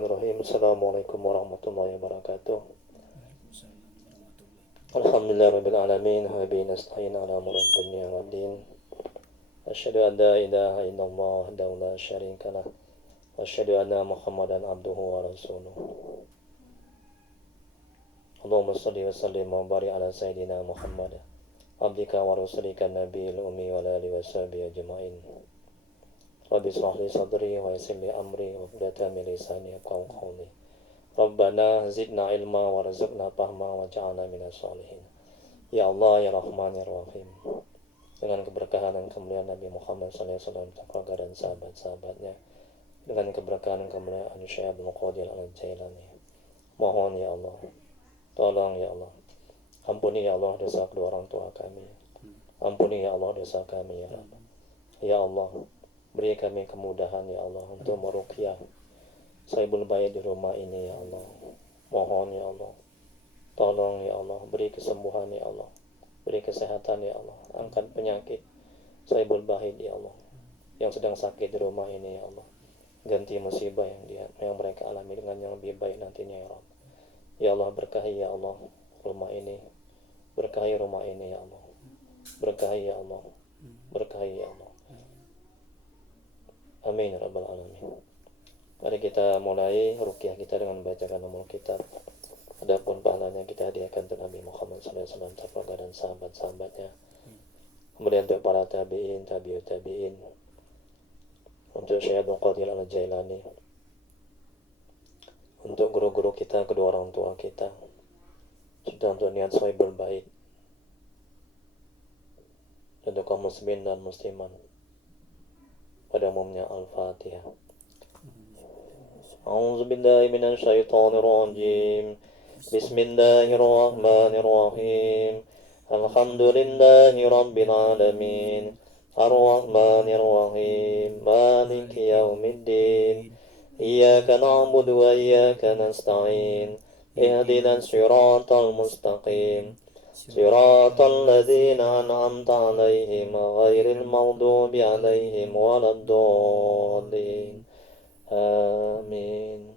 Bismillahirrahmanirrahim. Assalamualaikum warahmatullahi wabarakatuh. Alhamdulillahirrabbilalamin. Wa bihi nasta'in ala umuri dunya waddin. Asyhadu an la ilaha illallah wahdahu la syarika lah. Wa asyhadu anna Muhammadan abduhu wa rasuluh. Allahumma shalli wa sallim wa barik ala sayyidina Muhammad abdika wa rasulika nabiyil ummi wa ala alihi wa sahbihi ajma'in. Rabbi shrah li sadri wa yassir li amri wa hlul min lisani yafqahu qawli. Rabbana zidna ilma warzuqna fahma waj'alna minas sholihin. Ya Allah ya Rahman ya Rahim. Dengan keberkahan dan kemuliaan Nabi Muhammad SAW, keluarga dan sahabat-sahabatnya, dengan keberkahan dan kemuliaan Syekh Abdul Qadir Al-Jailani, mohon ya Allah, tolong ya Allah, ampuni ya Allah dosa kedua orang tua kami, ampuni ya Allah dosa kami ya Rabb. Ya Allah, beri kami kemudahan ya Allah untuk meruqyah Saibul Bait di rumah ini ya Allah. Mohon ya Allah, tolong ya Allah, beri kesembuhan ya Allah, beri kesehatan ya Allah, angkat penyakit Saibul Bait ya Allah yang sedang sakit di rumah ini ya Allah. Ganti musibah yang mereka alami dengan yang lebih baik nantinya ya Allah. Ya Allah, berkahi ya Allah rumah ini, berkahi rumah ini ya Allah, berkahi ya Allah, berkahi ya Allah. Amin ya rabbal alamin. Mari kita mulai ruqyah kita dengan membacakan umul kitab. Adapun pahalanya kita hadiahkan untuk Nabi Muhammad SAW, keluarga dan sahabat-sahabatnya. Kemudian untuk para tabi'in, tabi'ut tabi'in, untuk Syekh Abdul Qadir Al-Jailani, untuk guru-guru kita, kedua orang tua kita, sudah untuk niat Saibul Bait, untuk kaum muslimin dan musliman. Pada umumnya Al-Fatihah. A'udzu billahi minasy syaithanir rajim. Bismillahirrahmanirrahim. Alhamdulillahi rabbil alamin. Ar-Rahmanir Rahim. Maliki yaumiddin. Iyyaka na'budu wa iyyaka nasta'in. Ihdinas siratal mustaqim. Siratal ladzina an'amta 'alaihim ghairil maghdubi 'alaihim waladdallin. Amin.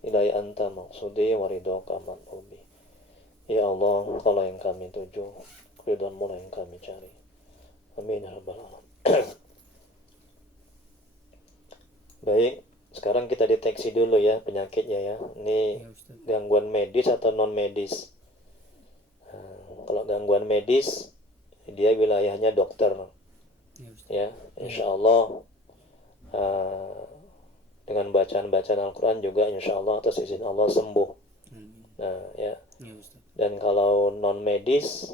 Ilahi anta maqsudi wa ridhoka matlubi. Ya Allah, kalau yang kami tuju, ridhomu yang kami cari. Amin ya rabbal alamin. Baik, sekarang kita deteksi dulu ya penyakitnya ya. Ini gangguan medis atau non medis. Kalau gangguan medis, dia wilayahnya dokter. Ya, insya Allah dengan bacaan-bacaan Al-Quran juga insya Allah atas izin Allah sembuh. Nah ya, dan kalau non medis,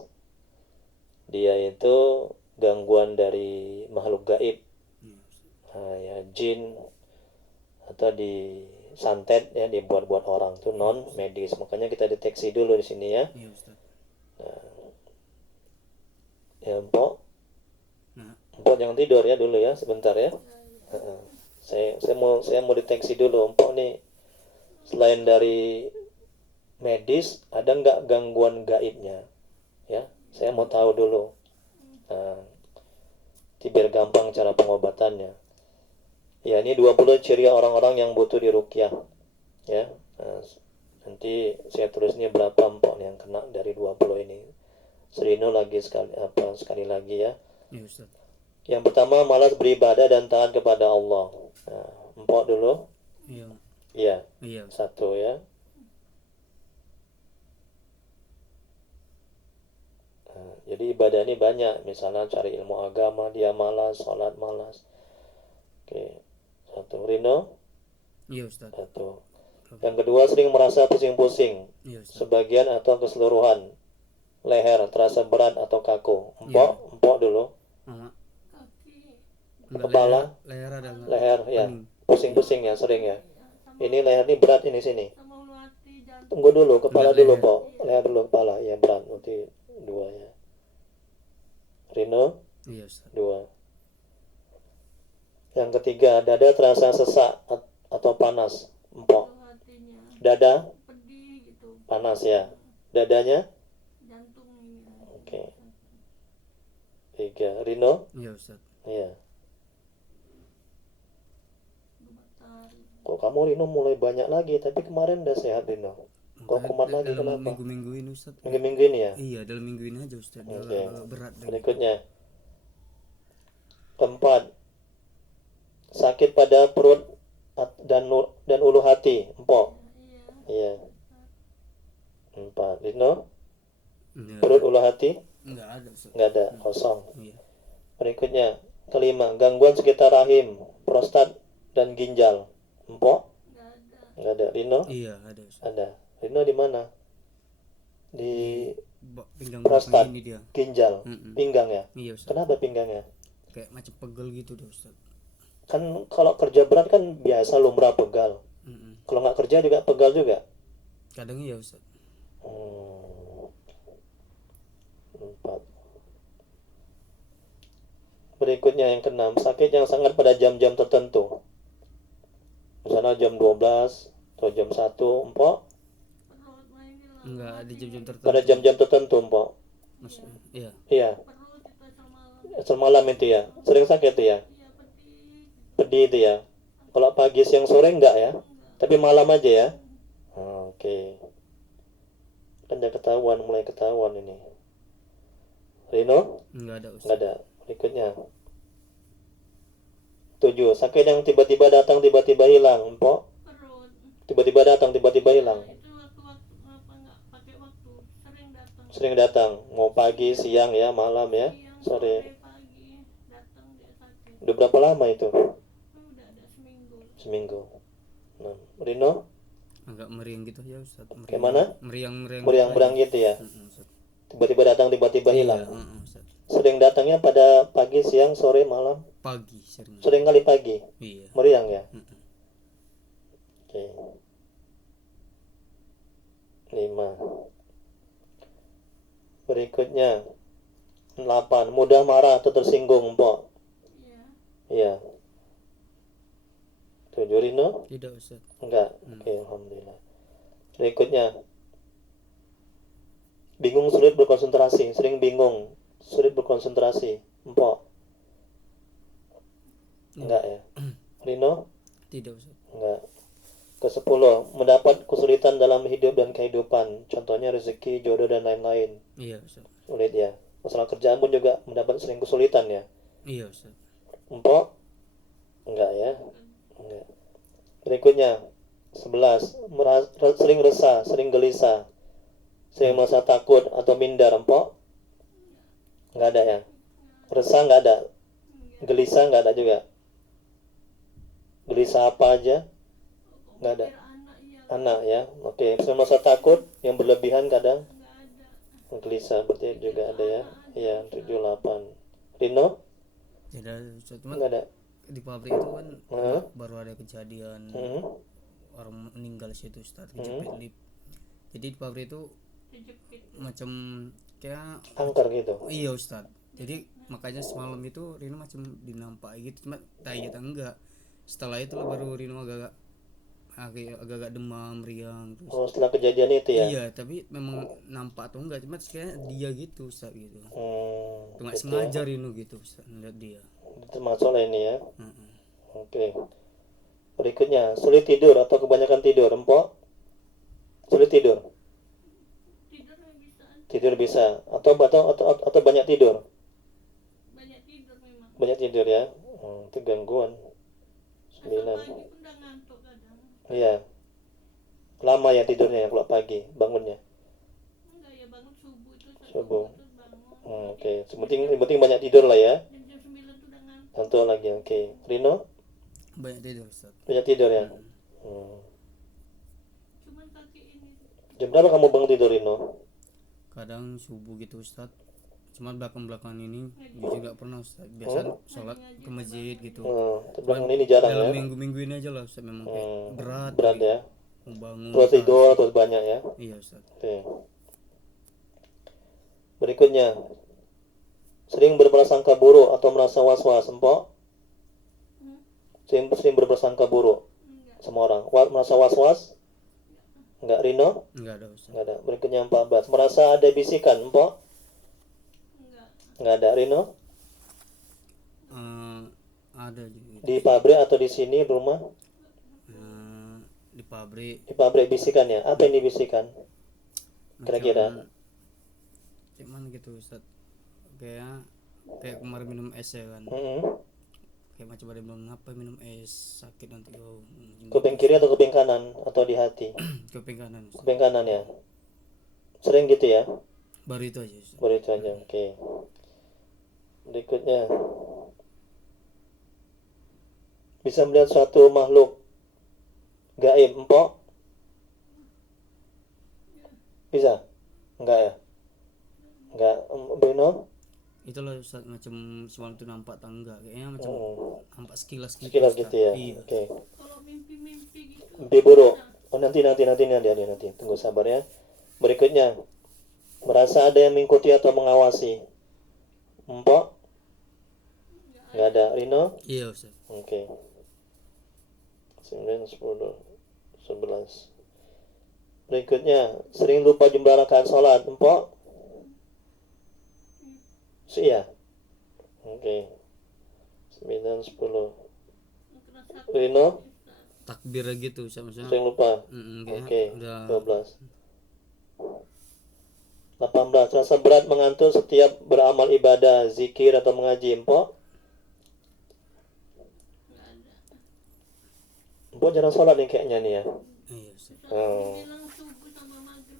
dia itu gangguan dari makhluk gaib, ya jin atau disantet ya, dibuat-buat orang, itu non medis. Makanya kita deteksi dulu di sini ya. Ya Mpok jangan tidur ya dulu ya, sebentar ya. Saya mau deteksi dulu Mpok nih, selain dari medis ada nggak gangguan gaibnya ya, saya mau tahu dulu. Biar gampang cara pengobatannya ya. Ini 20 ciri orang-orang yang butuh diruqyah ya. Nanti saya tulis ini berapa Mpok yang kena dari 20 ini. Serino lagi sekali lagi ya. Yang pertama, malas beribadah dan taat kepada Allah. Nah, Mpok dulu. Iya. Satu ya. Jadi ibadah ini banyak. Misalnya cari ilmu agama, dia malas, sholat malas. Oke. Satu. Rino? Iya Ustaz. Satu. Yang kedua, sering merasa pusing-pusing. Sebagian atau keseluruhan. Leher terasa berat atau kaku. Mpok dulu. Kepala, leher ya, pusing-pusing ya, sering ya. Ini leher ini berat ini sini. Tunggu dulu, kepala dulu Pok. Leher dulu, kepala ya berat. Nanti 2 ya. Rino? Iya Ustaz. 2. Yang ketiga, dada terasa sesak atau panas. Mpok. Dada? Panas ya. Dadanya? Oke. 3. Rino? Iya Ustaz. Iya. Kok kamu Rino mulai banyak lagi, tapi kemarin udah sehat Rino. Kok kumat lagi dalam kenapa? minggu-minggu ini Ustaz. Minggu-minggu ini ya? Iya, dalam minggu ini aja Ustaz. Dia Oke. agak berat deh gitu. Berikutnya. Keempat, sakit pada perut dan ulu hati, empok. Iya. Empat. Rino, perut ulu hati? Enggak ada Ustaz. Nggak ada, kosong. Iya. Berikutnya, kelima, gangguan sekitar rahim, prostat, dan ginjal, empok? Nggak ada. Rino? Iya, ada Ustaz. Ada. Rino di mana? Di Pinggang prostat, belakang ini dia. ginjal, pinggang ya? Iya Ustaz. Kenapa pinggangnya? Kayak macam pegel gitu deh Ustaz. Kan kalau kerja berat kan biasa lumrah pegal. Kalau nggak kerja juga pegal juga. Kadang iya Ustaz. Empat. Berikutnya yang keenam, sakit yang sangat pada jam-jam tertentu. Misalnya jam 12 atau jam 1, empok. Enggak ada jam-jam tertentu. Pada jam-jam tertentu, empok. Maksudnya, iya. Iya. Semalam itu ya. Sering sakit itu ya. Pedih itu ya. Kalau pagi, siang, sore enggak ya. Tapi malam aja ya. Oke. Kan udah ketahuan, mulai ketahuan ini. Rino? Enggak ada Ustaz. Enggak ada. Berikutnya. 7. Sakit yang tiba-tiba datang, tiba-tiba hilang, empok. Tiba-tiba datang, tiba-tiba hilang. Sering datang. Mau pagi, siang ya, malam ya, sore. Udah berapa lama itu? Seminggu. Nah, Rino? Agak meriang gitu ya Ustaz. Kayak mana? Meriang-meriang gitu ya. Ustaz. Tiba-tiba datang, tiba-tiba hilang. Iya, Ustaz. Sering datangnya pada pagi, siang, sore, malam. Pagi sering. Sering kali pagi. Iya. Meriang ya. Oke. 5. Berikutnya 8. Mudah marah atau tersinggung, empok. Iya. 7. Rino? Tidak Ustaz. Enggak. Oke, alhamdulillah. Berikutnya, bingung, sulit berkonsentrasi. Sering bingung, sulit berkonsentrasi, empok. Enggak ya. Rino? Tidak Ustaz. Enggak. Ke-10, mendapat kesulitan dalam hidup dan kehidupan. Contohnya rezeki, jodoh, dan lain-lain. Iya Ustaz. Sulit ya. Masalah kerjaan pun juga mendapat sering kesulitan ya. Iya Ustaz. Empok? Enggak ya. Enggak. Berikutnya 11, sering resah, sering gelisah, sering merasa takut atau minder, empok? Enggak ada ya. Resah enggak ada. Gelisah enggak ada juga. Gelisah apa aja? Enggak ada. Anak ya. Oke, sering merasa takut yang berlebihan kadang. Gelisah berarti juga ada ya. Iya, 7, 8. Rino? Tidak Ustaz. Cuma Enggak ada. di pabrik itu kan baru ada kejadian orang meninggal situ Ustaz, kejepit lift. Jadi di pabrik itu macam kayak Angker gitu. iya Ustaz. Jadi makanya semalam itu Rino macam dinampak gitu, cuma ternyata enggak. Setelah itu lah baru Rino agak demam, meriang terus. Oh, setelah kejadian itu ya? Iya, tapi memang nampak atau enggak, cuma kayak dia gitu Ustaz gitu. Cuma Gitu sengaja ya. Rino gitu Ustaz ngeliat dia. Itu masalah ini ya. Oke. Berikutnya, sulit tidur atau kebanyakan tidur, empok? Sulit tidur? Tidur bisa. Atau banyak tidur? Banyak tidur ya. Itu gangguan. 9. Iya. Lama ya tidurnya ya kalau pagi bangunnya. Subuh. Oke. Yang penting banyak tidur lah ya. Ngantuk lagi. Oke. Rino? Banyak tidur Ustaz. Banyak tidur ya. Jam berapa kamu bangun tidur, Rino? Kadang subuh gitu Ustaz. Cuma belakang ini jujur gak pernah Ustaz. Biasa sholat ke masjid gitu. Belakang ini jarang dalam ya. minggu-minggu ini aja lah Ustaz, memang kayak Berat ya. Membangun. Terus tidur terus banyak ya. Iya Ustaz. Oke. Berikutnya, sering berprasangka buruk atau merasa was-was, empok? Sering berprasangka buruk sama orang. Merasa was-was? Enggak, Rino? Enggak ada Ustaz. Enggak ada. Berikutnya 14, merasa ada bisikan, empok? Enggak ada, Rino? Ada juga. Di pabrik atau di sini rumah? pabrik Di pabrik bisikannya. Apa yang dibisikkan? Kira-kira? macam cuman gitu Ustaz, kayak kemarin minum es ya kan, kayak macam ada bilang ngapa minum es sakit nanti kau Kuping kiri atau kuping kanan? Atau di hati? kuping kanan Ustaz. Kuping kanan ya. Sering gitu ya? Baru itu aja Ustaz. Baru itu aja. Oke. Berikutnya. Bisa melihat suatu makhluk gaib, empok? Bisa? Enggak ya? Enggak. Beno? Itulah Ustaz, macam semalam tuh nampak tangga kayaknya macam nampak sekilas gitu Sekilas Ustaz. gitu ya. Iya. Oke. Kalau mimpi-mimpi gitu. Mimpi buruk. Oh nanti. Tunggu sabar ya. Berikutnya. Merasa ada yang mengikuti atau mengawasi. Empok? Enggak ada. Rino? Iya Ustaz. Oke. 9, 10, 11. Berikutnya, sering lupa jumlah rakaat sholat. Empok? Iya. Oke. 9, 10. Rino? Takbir gitu Ustaz, maksudnya. Sering lupa. Kayaknya Oke. udah 12. 18. Rasa berat mengantuk setiap beramal ibadah, zikir atau mengaji. Empok? Empok jarang sholat nih kayaknya nih ya. iya Ustaz. Bilang subuh sama maghrib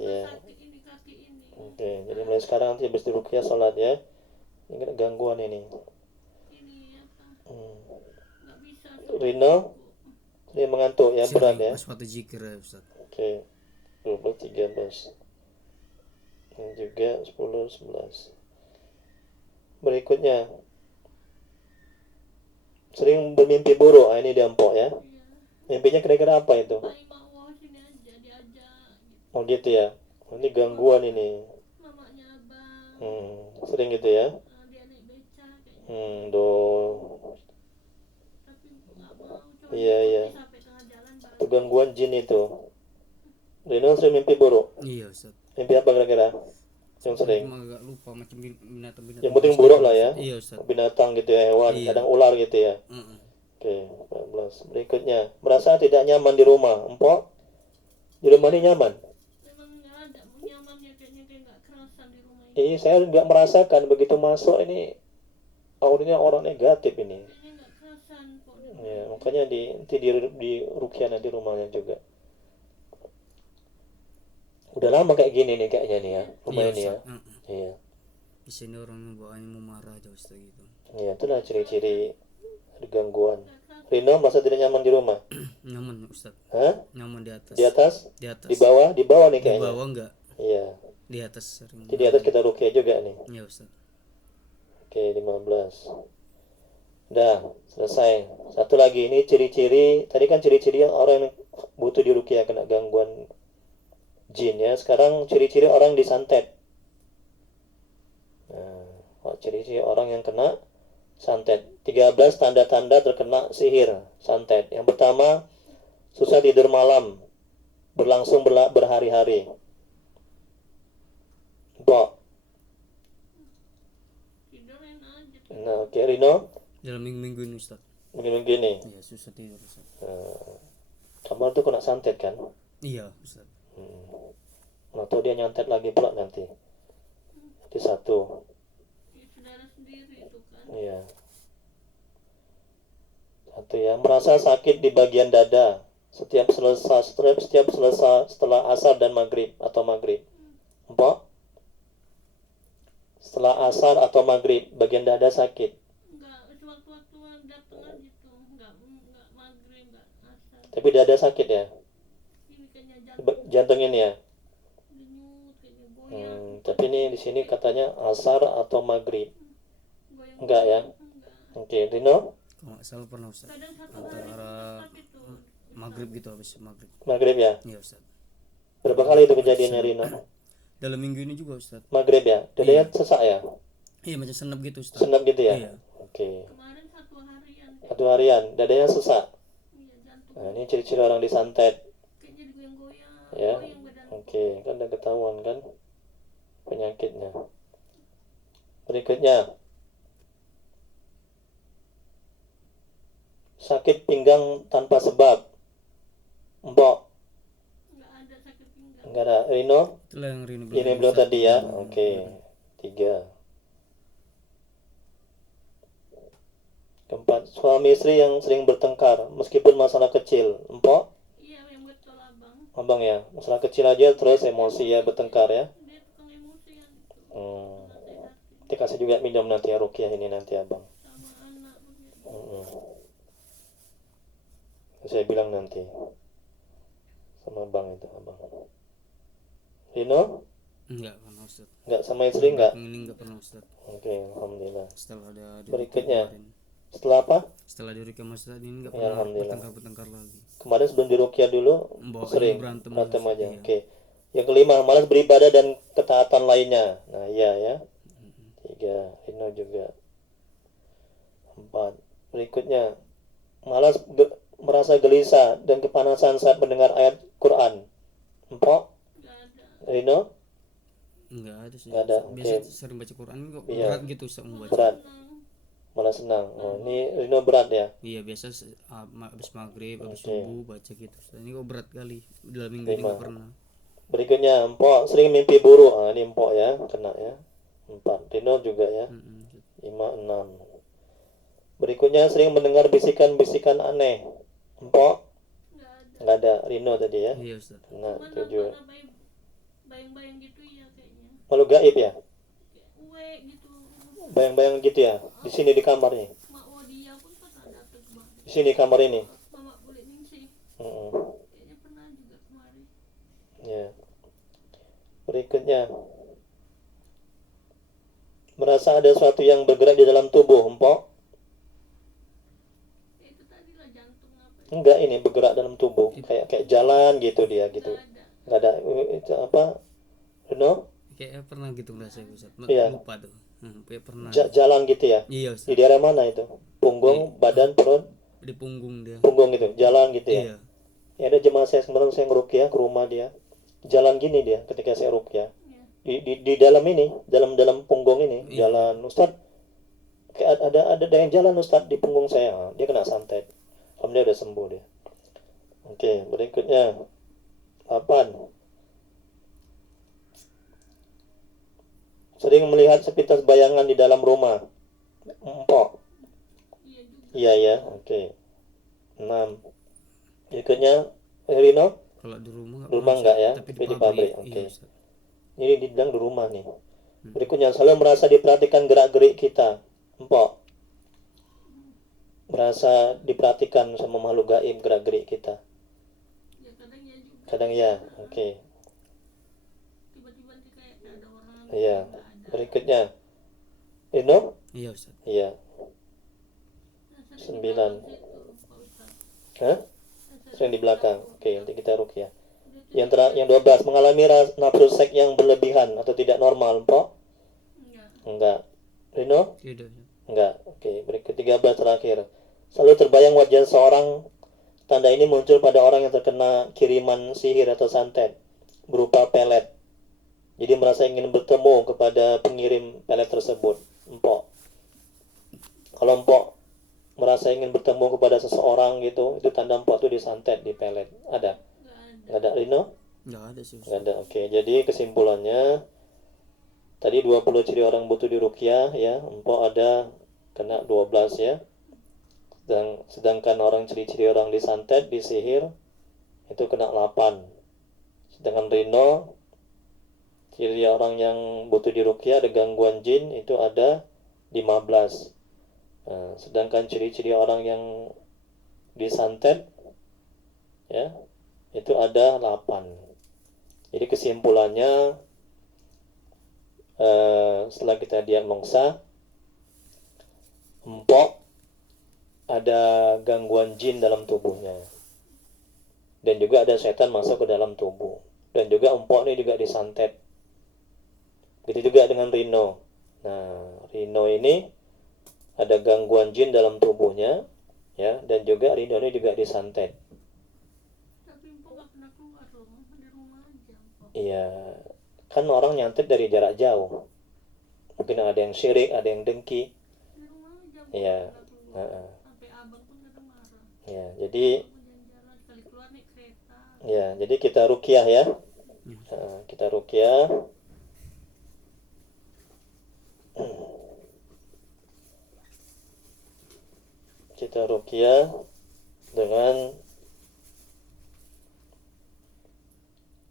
Iya. kaki ini. Oke, jadi mulai sekarang nanti habis diruqyah sholat ya. Ini ada gangguan ini. Ini apa? Nggak bisa. Rino? Ini mengantuk ya, berat ya. Pas waktu zikir ya Ustaz. Oke. 12, 13. Ini juga 10, 11. Berikutnya. Sering bermimpi buruk. Ini dia empok ya. Mimpinya kira-kira apa itu? Pak Imawo sini aja diajak gitu. Oh gitu ya. Ini gangguan ini. Mamanya abang. Sering gitu ya. Dia naik beca kayaknya. Do. Tapi nggak mau. Coba Iya. sampai tengah jalan baru. Itu gangguan jin itu. Rino sering mimpi buruk. Iya Ustaz. Mimpi apa kira-kira? Yang sering. Cuma agak lupa macam binatang-binatang. Yang penting buruk lah ya. Iya Ustaz. Binatang gitu ya, hewan, Iya. kadang ular gitu ya. Oke, 14. Berikutnya, merasa tidak nyaman di rumah. Empok? Di rumah ini nyaman? Memang nggak ada nyamannya, kayaknya kayak nggak kerasan di rumah ini. Ini saya nggak merasakan begitu masuk ini auranya orang negatif ini. Kayaknya nggak kerasan kok. Ya, makanya di rukian di rumahnya juga. Udah lama kayak gini nih kayaknya nih ya, rumah ini ya. Iya. Di sini orang bawaannya mau marah aja Ustaz gitu. Iya, itulah ciri-ciri ada gangguan. Rino merasa tidak nyaman di rumah? Nyaman Ustaz. Hah? Nyaman di atas. Di atas? Di atas. Di bawah? Di bawah nih Di kayaknya. bawah enggak. Iya. Di atas sering. Di atas kita rukiah juga nih. Iya Ustaz. Oke, 15. Udah, selesai. Satu lagi, ini ciri-ciri. Tadi kan ciri-ciri orang yang butuh dirukiah kena gangguan jin ya. Sekarang ciri-ciri orang disantet. Nah, ciri-ciri orang yang kena santet. 13 tanda-tanda terkena sihir santet. Yang pertama, susah tidur malam. Berlangsung berhari-hari. Bok. Tidurin aja. Nah, oke, Rino. Dalam minggu-minggu ini Ustaz. Begini. Iya, susah tidur Ustaz. Kamu tuh kena santet kan? Iya Ustaz. Nah, tuh dia nyantet lagi pula nanti. Itu satu. Saudara sendiri itu kan. Iya. Satu ya, merasa sakit di bagian dada setiap selesai setelah asar dan maghrib atau maghrib. Empok? Setelah asar atau maghrib bagian dada sakit. Enggak, sewaktu-waktu datang aja tuh. Enggak maghrib, enggak asar. Tapi dada sakit ya? Ini kayaknya Jantung ini ya? denyut, kayaknya goyang. Tapi ini di sini katanya asar atau maghrib. Goyang. Enggak ya? Oke, Rino? Kalau nggak salah pernah Ustaz. Kadang satu hari Antara tapi tuh. maghrib gitu, habis maghrib. Maghrib ya? Iya Ustaz. Berapa kali itu kejadiannya Rino? Dalam minggu ini juga Ustaz. Maghrib ya? Dadanya sesak ya? Iya, macam senap gitu Ustaz. Senap gitu ya? Iya. Oke. Kemarin satu harian. Satu harian, dadanya sesak. Iya, jantung. Nah, ini ciri-ciri orang disantet. Kayaknya digoyang-goyang. Ya. Goyang badan. Oke, kan udah ketahuan kan penyakitnya. Berikutnya, sakit pinggang tanpa sebab. Empok nggak ada sakit pinggang. enggak ada. Rino Itulah yang Rino ini belum Ustaz. tadi ya. Oke. 3. Keempat, suami istri yang sering bertengkar meskipun masalah kecil. Empok, Iya yang betul abang. abang ya, masalah kecil aja terus emosi ya, bertengkar ya. Dia tukang emosi yang itu. Hmm. Nasehatin Kita kasih juga minum nanti ya rukyah ini nanti abang. sama anak begitu. Saya bilang nanti sama abang itu abang. Rino Enggak pernah Ustaz. enggak sama istri enggak? Ini enggak pernah Ustaz. Oke, alhamdulillah. Setelah ada di Berikutnya. kemarin. Setelah apa? Setelah di Rukyah Ustaz ini enggak Ya, pernah alhamdulillah. bertengkar lagi. Kemarin sebelum di rukyah dulu Mbak sering berantem berantem terus, aja. iya. Oke. Yang kelima, malas beribadah dan ketaatan lainnya. Nah, iya ya. 3, Rino juga. 4. Berikutnya, merasa gelisah dan kepanasan saat mendengar ayat Quran. Empok, Nggak ada. Rino, Enggak ada sih. Nggak ada, Biasa oke. sering baca Quran kok Iya. berat gitu Ustaz membaca. berat, Senang. malah senang. Oh, ini Rino berat ya. Iya biasa habis maghrib, habis Oke. subuh baca gitu. Ustaz. Ini kok berat kali. Dalam minggu ini 5. enggak pernah. Berikutnya, Empok sering mimpi buruk. Ah, ini Empok ya, kena ya. 4. Rino juga ya. 5, 6. Berikutnya, sering mendengar bisikan-bisikan aneh. Empok, Nggak ada. nggak ada. Rino tadi ya. Iya Ustaz. Kena Cuman 7. apa bayang-bayang gitu ya kayaknya. Malu gaib ya? Kayak uwe gitu. Bayang-bayang gitu ya? Di sini di kamar nih. Mak Wadia pun pernah datang kemarin. Di sini kamar ini. Mama boleh ningsih. Mm-mm. Kayaknya pernah juga kemarin. Ya. Berikutnya, merasa ada sesuatu yang bergerak di dalam tubuh. Empok, Kayak itu tadi lah jantung apa ya. enggak, ini bergerak dalam tubuh. Kayak jalan gitu dia gitu. Nggak ada. Nggak ada. Itu apa? Rino? Kayak pernah gitu merasa Ustaz. Iya. Lupa tuh. Kayak pernah. Jalan gitu ya? Iya Di Ustaz. daerah mana itu? Punggung, badan, perut, Di punggung dia. punggung gitu. Jalan gitu ya? Iya. Ya, ada jemaah saya kemarin saya ngerukyah ke rumah dia. Jalan gini dia ketika saya rukyah. Iya. Di dalam ini, dalam punggung ini, Iya. jalan. Ustaz, kayak ada yang jalan Ustaz di punggung saya. Ah, dia kena santet. Alhamdulillah udah sembuh dia. Oke, berikutnya 8. Sering melihat sepintas bayangan di dalam rumah. Empok. Iya juga. Iya ya, oke. 6. Berikutnya Rino, Kalau di rumah Di rumah enggak ya? Tapi Tapi di pabrik, oke. Iya Ustaz. ini dibilang di rumah nih. Berikutnya, selalu merasa diperhatikan gerak-gerik kita. Empok. Merasa diperhatikan sama makhluk gaib gerak-gerik kita. Ya kadang ya juga. Kadang ya, oke. Tiba-tiba nanti kayak ada orang. Iya. Nggak ada. Berikutnya, Rino? Iya Ustaz. Iya. Nah, sering 9. di belakang situ, Pak Ustaz. Hah? Nah, Sering di belakang. Oke, nanti kita rukyah. Dia tuh Yang 12, mengalami nafsu seks yang berlebihan atau tidak normal, Empok? enggak. Enggak. Rino? Tidak. Ustaz. Enggak. Oke, berikut 13 terakhir. Selalu terbayang wajah seorang. Tanda ini muncul pada orang yang terkena kiriman sihir atau santet berupa pelet. Jadi merasa ingin bertemu kepada pengirim pelet tersebut. Empok. Kalau Empok merasa ingin bertemu kepada seseorang gitu, itu tanda Empok tuh disantet di pelet. Ada? Enggak ada. Enggak ada, Rino? Enggak ada sih Ustaz. Enggak ada. Oke, jadi kesimpulannya tadi 20 ciri orang butuh dirukyah ya. Empok ada kena 12 ya. Sedangkan orang ciri-ciri orang disantet, disihir itu kena 8. Sedangkan Rino, ciri orang yang butuh dirukyah ada gangguan jin itu ada 15. Nah, sedangkan ciri-ciri orang yang disantet ya itu ada 8. Jadi kesimpulannya setelah kita diagnosa, Empok ada gangguan jin dalam tubuhnya, dan juga ada setan masuk ke dalam tubuh, dan juga Empok ini juga disantet. Begitu juga dengan Rino. Nah, Rino ini ada gangguan jin dalam tubuhnya ya, dan juga Rino ini juga disantet. Tapi Mpok nggak pernah keluar rumah, di rumah aja Mpok. Iya, kan orang nyantet dari jarak jauh. Mungkin ada yang syirik, ada yang dengki. Di rumah aja Mpok, Iya. nggak keluar. Heeh. Sampai abang pun kadang marah. Ya, jadi Mau jalan-jalan sekali keluar naik kereta. Ya, jadi kita ruqyah ya. Kita ruqyah. Kita ruqyah dengan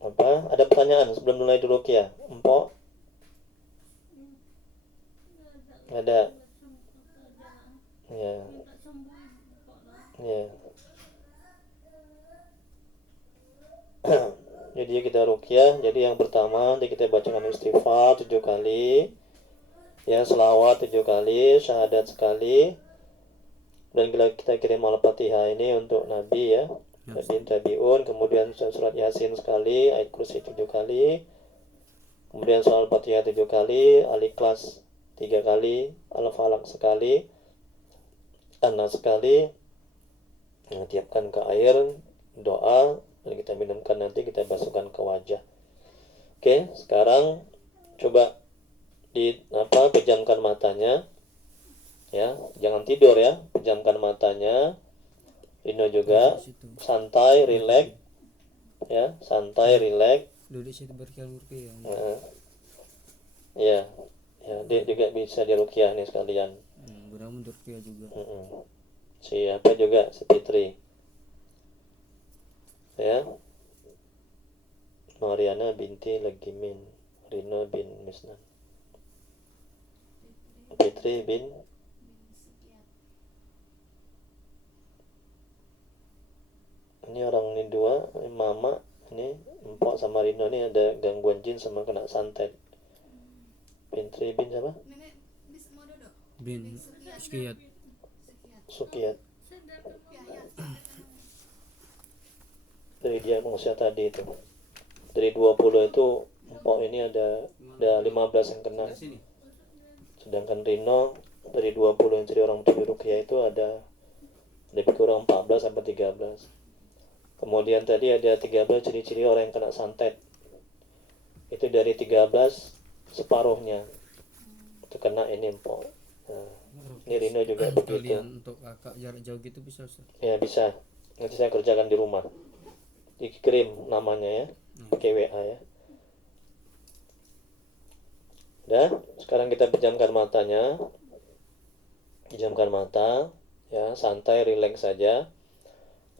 apa? Ada pertanyaan sebelum mulai ruqyah? Empok? Ada. Ya. minta sembuh kok lah. Ya. Jadi kita ruqyah. Jadi yang pertama nanti kita bacakan istighfar 7 kali. Ya, selawat 7 kali, syahadat sekali. Dan kita kirim al-Fatihah ini untuk Nabi ya. Nabi Tabi'un, kemudian surat Yasin sekali, ayat kursi 7 kali. Kemudian soal Fatihah 7 kali, Al-Ikhlas 3 kali, Al-Falaq sekali, An-Nas sekali. Nah, tiapkan ke air, doa, dan kita minumkan nanti kita basuhkan ke wajah. Oke, sekarang coba pejamkan matanya. Ya, jangan tidur ya, pejamkan matanya. Rino juga santai, rileks. Ya, santai, rileks. Duduk situ berkali-kali ya. Ya, ya, dia juga bisa diruqyah nih sekalian. Guna mundur juga. Siapa juga si Fitri. Ya. Mariana binti Legimin, Rino bin Misnan. Fitri bin ini orang ini dua, ini mama, ini empok sama Rino ini ada gangguan jin sama kena santet. Fitri bin siapa? Bin Sukiyat. Sukiyat. Dari dia manusia tadi itu. Dari 20 itu empok ini ada 15 yang kena. Sedangkan Rino dari 20 yang jadi orang tujuh ruqyah itu ada lebih kurang 14 sampai 13. Kemudian tadi ada 13 ciri-ciri orang yang kena santet. Itu dari 13 separuhnya itu kena ini empok. Nah, ini Rino juga begitu. Kalian untuk kakak jarak jauh gitu bisa Ustaz? Ya bisa. Nanti saya kerjakan di rumah. Dikirim namanya ya, pakai WA ya. Udah, sekarang kita pejamkan matanya. Pejamkan mata, ya, santai, rileks saja.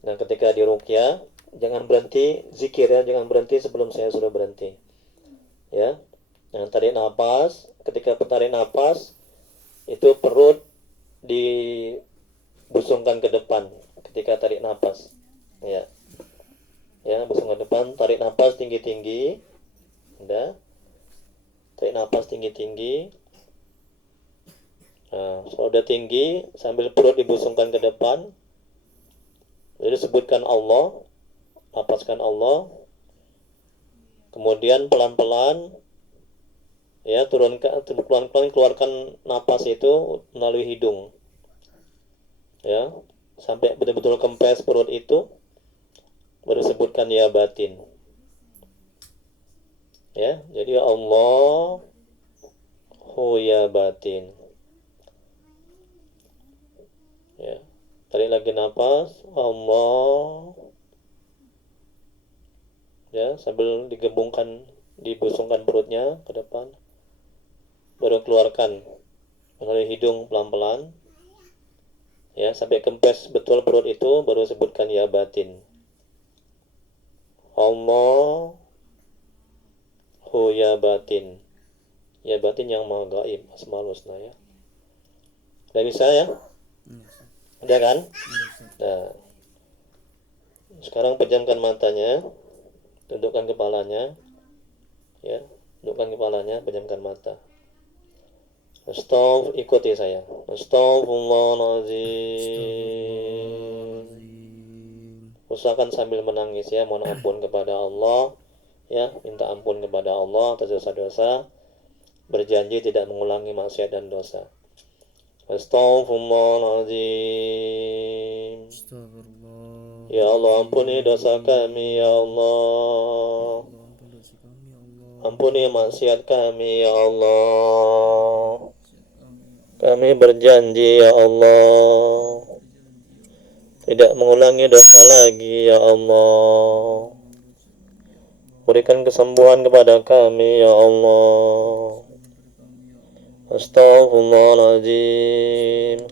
Nah, ketika di ruqyah, jangan berhenti zikir ya, jangan berhenti sebelum saya sudah berhenti. Ya. Nah, tarik napas, ketika tarik napas, itu perut dibusungkan ke depan ketika tarik napas. Ya. Ya, busung ke depan, tarik napas tinggi-tinggi. Udah. Tarik napas tinggi-tinggi. Nah, kalau udah tinggi, sambil perut dibusungkan ke depan. Jadi sebutkan Allah, napaskan Allah. Kemudian pelan-pelan ya, turunkan pelan-pelan keluarkan napas itu melalui hidung. Ya, sampai betul-betul kempes perut itu. Baru sebutkan ya batin. Ya, jadi Allah ya batin. Ya. Tarik lagi napas, Allah. Ya, sambil digembungkan, dibusungkan perutnya ke depan. Baru keluarkan melalui hidung pelan-pelan. Ya, sampai kempes betul perut itu, baru sebutkan ya batin. Allah ya batin. Ya batin yang maha gaib, Asmaul Husna ya. Udah bisa ya? Udah kan? Nah, sekarang pejamkan matanya, tundukkan kepalanya, ya, tundukkan kepalanya, pejamkan mata. Ikuti saya. Astaghfirullahaladzim. Usahakan sambil menangis ya, mohon ampun kepada Allah, ya, minta ampun kepada Allah atas dosa-dosa, berjanji tidak mengulangi maksiat dan dosa. Astaghfirullahaladzim. Astagfirullah. Ya Allah, ampuni dosa kami ya Allah. Ampuni maksiat kami ya Allah. Kami berjanji ya Allah tidak mengulangi dosa lagi ya Allah. berikan kesembuhan kepada kami ya Allah. Astaghfirullahaladzim.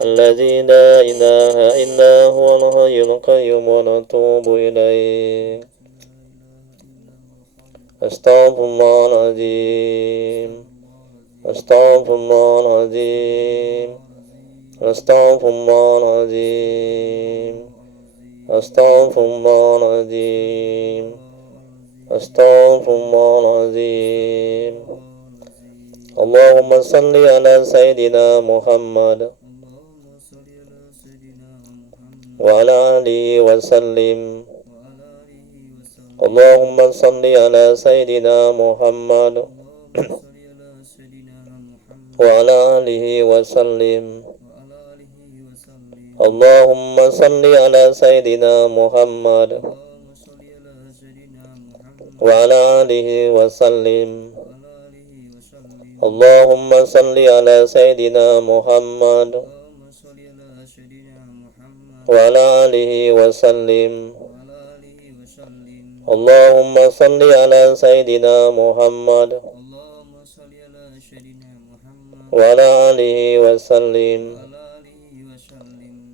Alladzi la ilaha illa huwal hayyul qayyum wa natubu ilaih. Astaghfirullahaladzim. Astaghfirullahaladzim. Astaghfirullahaladzim. Astaghfirullahaladzim. Astaghfirullahaladzim. Allahumma salli ala Sayyidina Muhammad wa ala alihi wa sallim. Allahumma salli ala Sayyidina Muhammad wa ala alihi wa sallim. Allahumma salli ala Sayyidina Muhammad wa ala alihi wa sallim. Allahumma salli ala Sayyidina Muhammad wa ala alihi wa sallim. Allahumma salli ala Sayyidina Muhammad wa ala alihi wa sallim.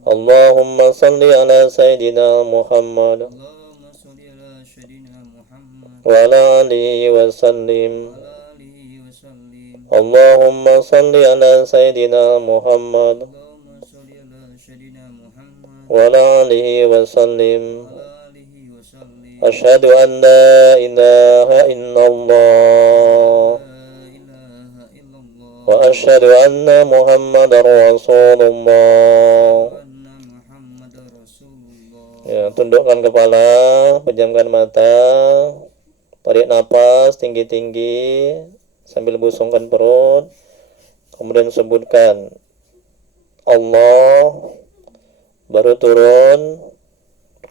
Allahumma salli ala Sayyidina Muhammad wa ala alihi wa sallim. Allahumma salli ala Sayyidina Muhammad wa ala alihi wa sallim. Asyhadu an la ilaha illallah wa asyhadu anna Muhammadar Rasulullah. Ya, tundukkan kepala, pejamkan mata, tarik napas tinggi-tinggi sambil busungkan perut, kemudian sebutkan Allah, baru turun,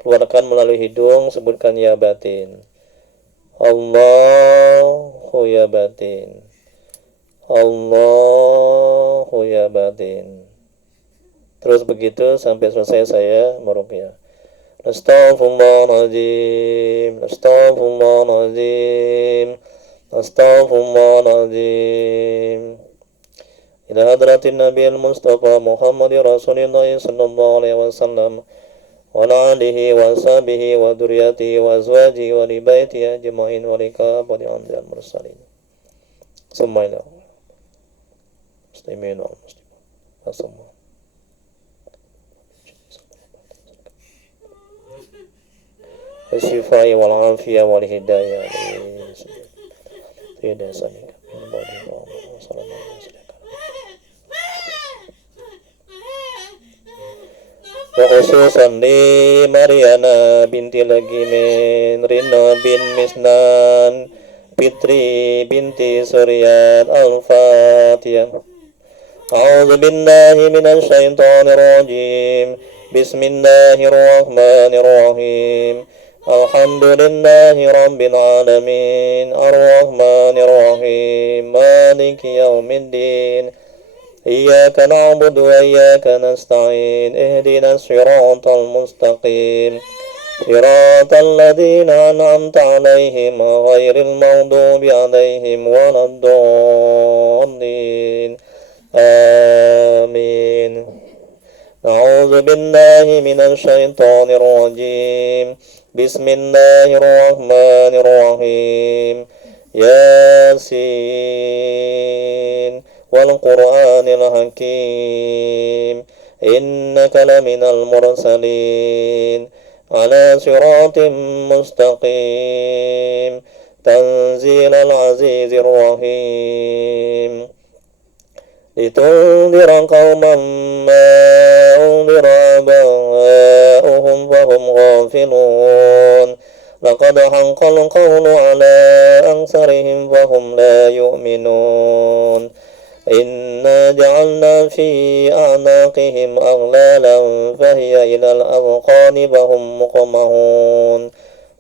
keluarkan melalui hidung, sebutkan ya batin. Allahu ya batin. Allahu ya batin. Terus begitu sampai selesai saya meruqyah. Astaghfirullahaladzim. Astaghfirullahaladzim. Astaghfirullahaladzim. Ila hadratin Nabiil Mustafa Muhammadir Rasulillah sallallahu alaihi wasallam wa ala alihi wa sahbihi wa dzurriyyatihi wa azwajihi wa li baitihi ajma'in wa li kafati anbiya'i mursalin. Summaina. Muslimin wa muslimat. Assalamu Asyifai wal afiyah wal hidayah. Tidak sanika. Wa khususan li Mariana binti Lagimin, Rina bin Misnan, Fitri binti Suryat. Al-Fatihah. A'udzu billahi minasy syaithanir rajim. Bismillahirrahmanirrahim. Alhamdulillahi rabbil alamin. Ar-Rahmanir Rahim. Maliki yaumiddin. Iyyaka na'budu wa iyyaka nasta'in. Ihdinas siratal mustaqim. Siratal ladzina an'amta 'alaihim ghairil maghdubi 'alaihim waladdallin. Amin. A'udzu billahi minasy syaithanir rajim. Bismillahirrahmanirrahim. Yasin wal Qur'anil Hakim. Innaka laminal mursalin ala siratim mustaqim. Tanzilal azizir rahim. Litundira qauman ma undira aba'uhum fahum ghafilun. Laqad haqqal qawlu ala aktharihim fahum la yu'minun. Inna ja'alna fi a'naqihim aghlalan fahiya ilal adqani fahum muqmahun.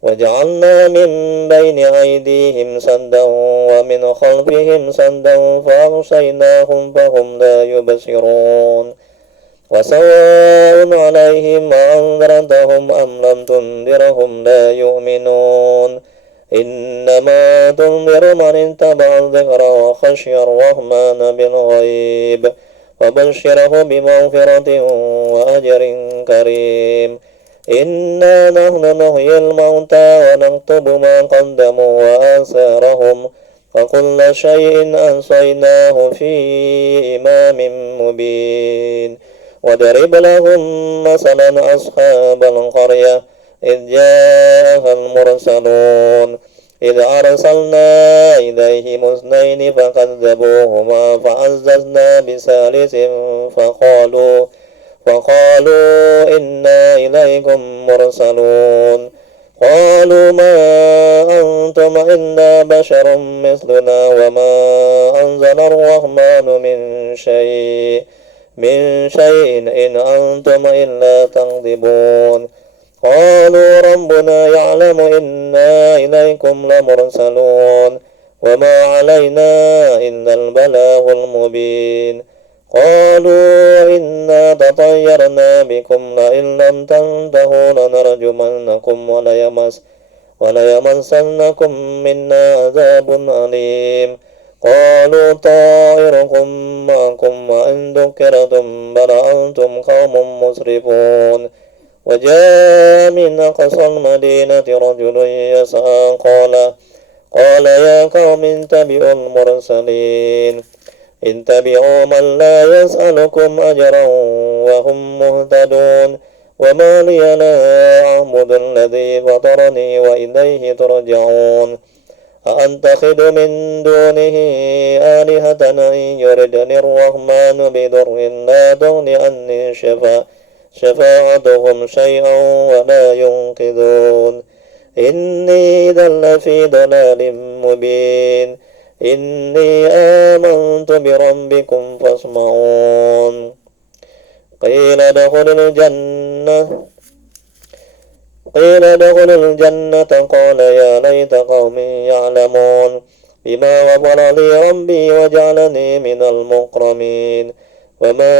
وجعلنا من بين أيديهم سدا ومن خلفهم سدا فأغشيناهم فهم لا يبصرون وسواء عليهم أنذرتهم أم لم تنذرهم لا يؤمنون إنما تنذر من اتبع الذكر وخشي الرحمن بالغيب وبشره بمغفرة وأجر كريم إنا نحن نحيي الموتى ونكتب ما قدموا وآثارهم وكل شيء أحصيناه في إمام مبين وضرب لهم مثلا أصحاب القرية إذ جاءها المرسلون إذ أرسلنا إليهم اثنين فكذبوهما فعززنا بثالث فقالوا إنا إليكم مرسلون قالوا ما أنتم إلا بشر مثلنا وما أنزل الرحمن من شيء إن أنتم إلا تكذبون قالوا ربنا يعلم إنا إليكم لمرسلون وما علينا إلا البلاغ المبين قالوا إنا تطيرنا بكم لئن لم تنتهوا لنرجمنكم وليمسنكم منا عذاب أليم قالوا طائركم معكم وإن ذكرتم بل أنتم قوم مسرفون وجاء من أقصى المدينة رجل يسعى قال يا قوم اتبعوا المرسلين اتبعوا من لا يسألكم أجرا وهم مهتدون وما لي لا أعبد الذي فطرني وإليه ترجعون أأتخذ من دونه آلهة إن يردني الرحمن بضر لا تغن عني شفاعتهم شيئا ولا ينقذون إني إذا لفي ضلال مبين إني آمنت بربكم فاسمعون قيل ادخلوا الجنة قال يا ليت قومي يعلمون بما غفر لي ربي وجعلني من المكرمين وما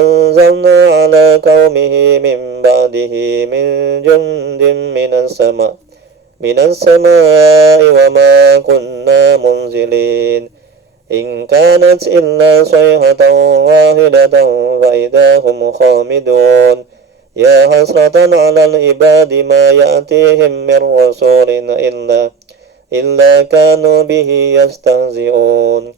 أنزلنا على قومه من بعده من جند من السماء وما كنا منزلين إن كانت إلا صيحة واحدة فإذا هم خامدون يا حسرة على العباد ما يأتيهم من رسول إلا كانوا به يستهزئون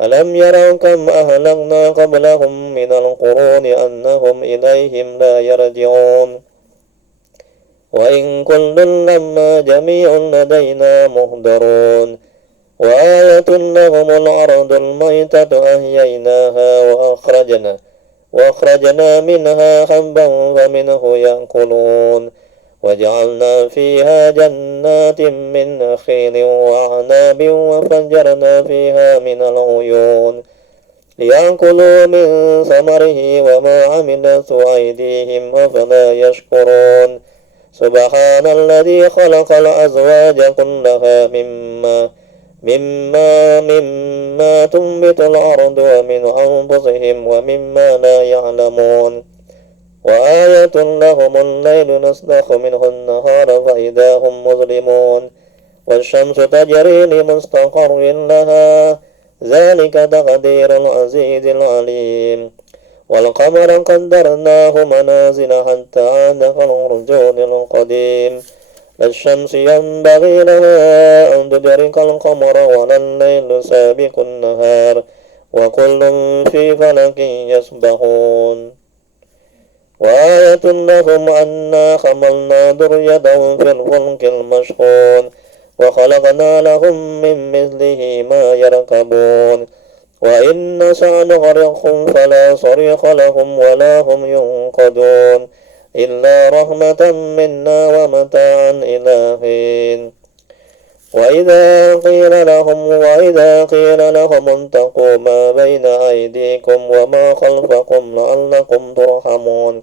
ألم يروا كم أهلكنا قبلهم من القرون أنهم إليهم لا يرجعون وإن كل لما جميع لدينا محضرون وآية لهم الأرض الميتة أحييناها وأخرجنا منها حبا فمنه يأكلون وجعلنا فيها جنات من نخيل وأعناب وفجرنا فيها من العيون ليأكلوا من ثمره وما عملت أيديهم أفلا يشكرون سبحان الذي خلق الأزواج كلها مما تنبت الأرض ومن أنفسهم ومما لا يعلمون وآية لهم الليل نسلخ منه النهار فإذا هم مظلمون والشمس تجري لمستقر لها ذلك تقدير العزيز العليم والقمر قدرناه منازل حتى عاد كالعرجون القديم لا الشمس ينبغي لها أن تدرك القمر ولا الليل سابق النهار وكل في فلك يسبحون وآية لهم أنا حملنا ذريتهم في الفلك المشحون وخلقنا لهم من مثله ما يركبون وإن نشأ نغرقهم فلا صريخ لهم ولا هم ينقذون إلا رحمة منا ومتاعا إلى حين وإذا قيل لهم اتقوا ما بين أيديكم وما خلفكم لعلكم ترحمون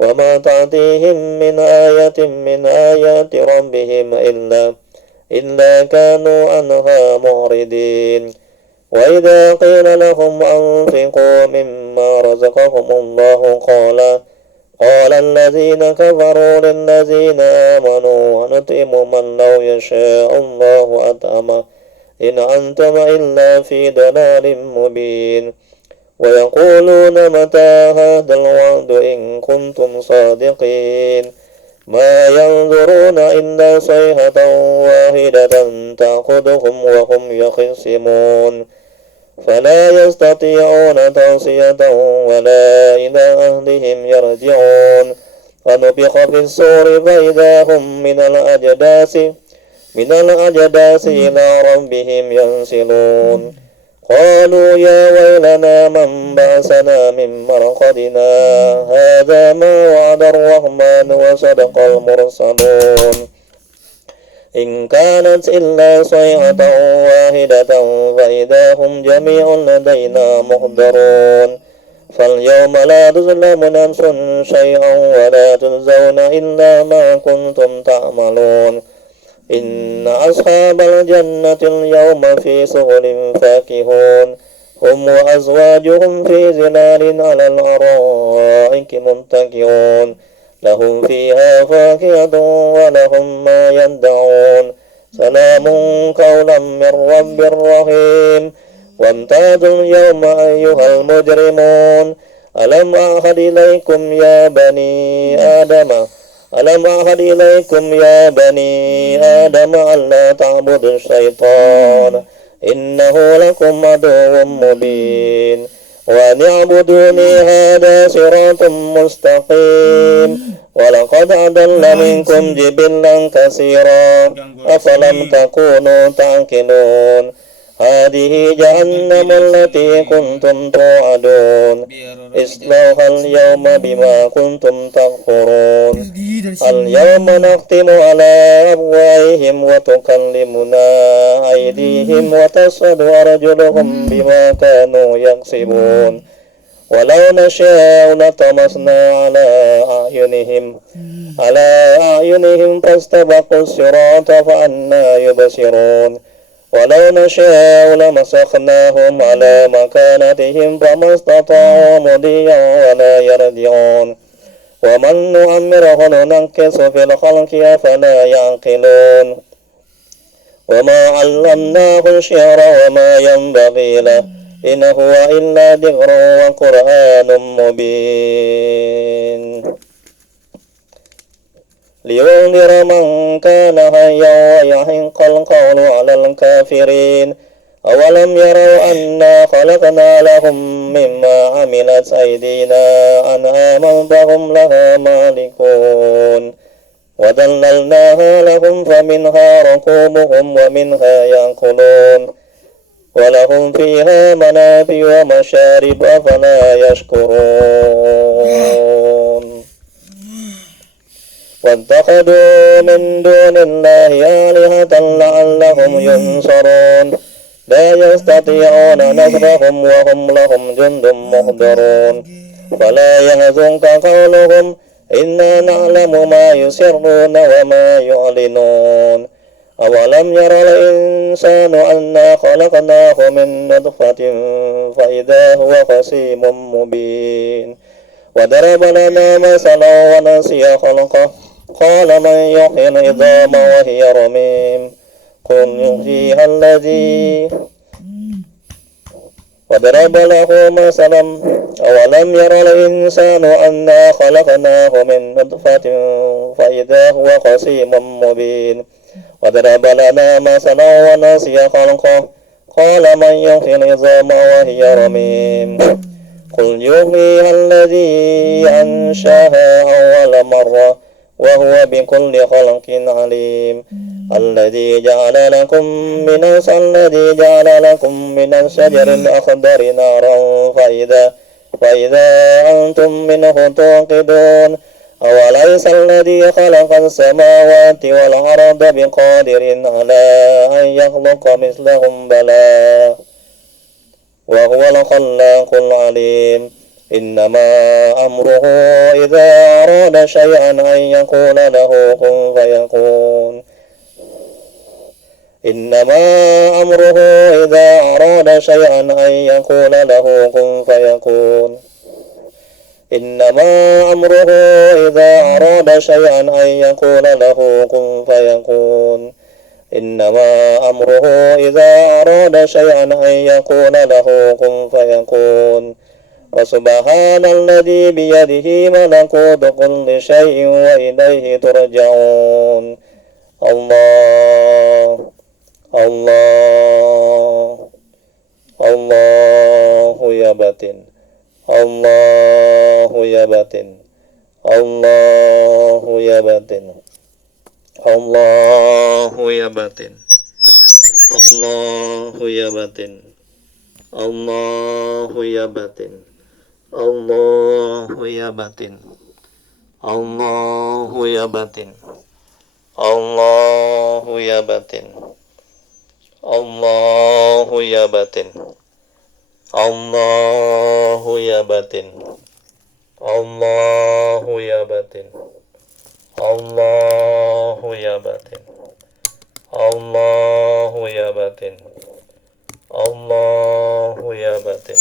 وما تأتيهم من آية من آيات ربهم إلا كانوا عنها معرضين وإذا قيل لهم أنفقوا مما رزقهم الله قال الذين كفروا للذين آمنوا ونطعم من لو يشاء الله أطعمه إن أنتم إلا في ضلال مبين ويقولون متى هذا الوعد إن كنتم صادقين ما ينظرون إلا صيحة واحدة تأخذهم وهم يخصمون فلا يستطيعون توصية ولا إلى أهلهم يرجعون فنفخ في الصور فإذا هم من الأجداث إلى ربهم ينسلون قالوا يا ويلنا من بعثنا من مرقدنا هذا ما وعد الرحمن وصدق المرسلون إن كانت إلا صيحة واحدة فإذا هم جميع لدينا محضرون فاليوم لا تظلم نفس شيئا ولا تجزون إلا ما كنتم تعملون إن أصحاب الجنة اليوم في سرر فاكهون هم وأزواجهم في ظلال على الأرائك متكئون لهم فيها فاكهة ولهم ما يدعون سلام قولا من رب رحيم وامتازوا اليوم أيها المجرمون ألم أعهد إليكم يا بني آدم ألا تعبدوا الشيطان إنه لكم عدو مبين وأن اعبدوني هذا صراط مستقيم ولقد أضل منكم جبلا كثيرا أفلم تكونوا تعقلون هذه جهنم التي كنتم توعدون اصلوها اليوم بما كنتم تكفرون اليوم نختم على أفواههم وتكلمنا أيديهم وتشهد أرجلهم بما كانوا يكسبون ولو نشاء لطمسنا على أعينهم فاستبقوا الصراط فأنى يبصرون ولو نشاء لمسخناهم على مكانتهم فما استطاعوا مضيا ولا يرجعون ومن نعمره ننكس في الخلق أفلا يعقلون وما علمناه الشعر وما ينبغي له إن هو إلا ذكر وقرآن مبين لينذر من كان حيا ويحق القول على الكافرين أولم يروا أنا خلقنا لهم مما عملت أيدينا أنعاما فهم لها مالكون وذللناها لهم فمنها ركوبهم ومنها يأكلون ولهم فيها منافع ومشارب أفلا يشكرون واتخذوا من دون الله آلهة لعلهم ينصرون لا يستطيعون نصرهم وهم لهم جند محضرون فلا يحزنك قولهم إنا نعلم ما يسرون وما يعلنون أولم ير الإنسان أنا خلقناه من نطفة فإذا هو خصيم مبين وضرب لنا مثلا ونسي خلقه قال من يحيي العظام وهي رميم قل يحييها الذي وضرب له مثلا أولم ير الإنسان أنا خلقناه من نطفة فإذا هو خصيم مبين وضرب لنا مثلا ونسي خلقه قال من يحيي العظام وهي رميم قل يحييها الذي أنشاها أول مرة وهو بكل خلق عليم الذي جعل لكم من الشجر الأخضر نارا فإذا أنتم منه توقدون أوليس الذي خلق السماوات والأرض بقادر على أن يخلق مثلهم بلى وهو الخلاق العليم إنما أمره إذا أراد شيئا أن يقول له كن فيكون إنما أمره إذا أراد شيئا أن يقول له كن فيكون إنما أمره إذا أراد شيئا أن يقول له كن فيكون إنما أمره إذا أراد شيئا أن يقول له كن فيكون وسبحان الذي بيده ملكوت كل شيء وإليه ترجعون الله Allah Allahu ya batin Allahu ya batin Allahu ya batin Allahu ya batin Allahu ya batin Allahu ya batin Allahu ya batin Allahu ya batin Allahu ya batin Allahu ya batin Allahu ya batin Allahu ya batin Allahu ya batin Allahu ya batin Allahu ya batin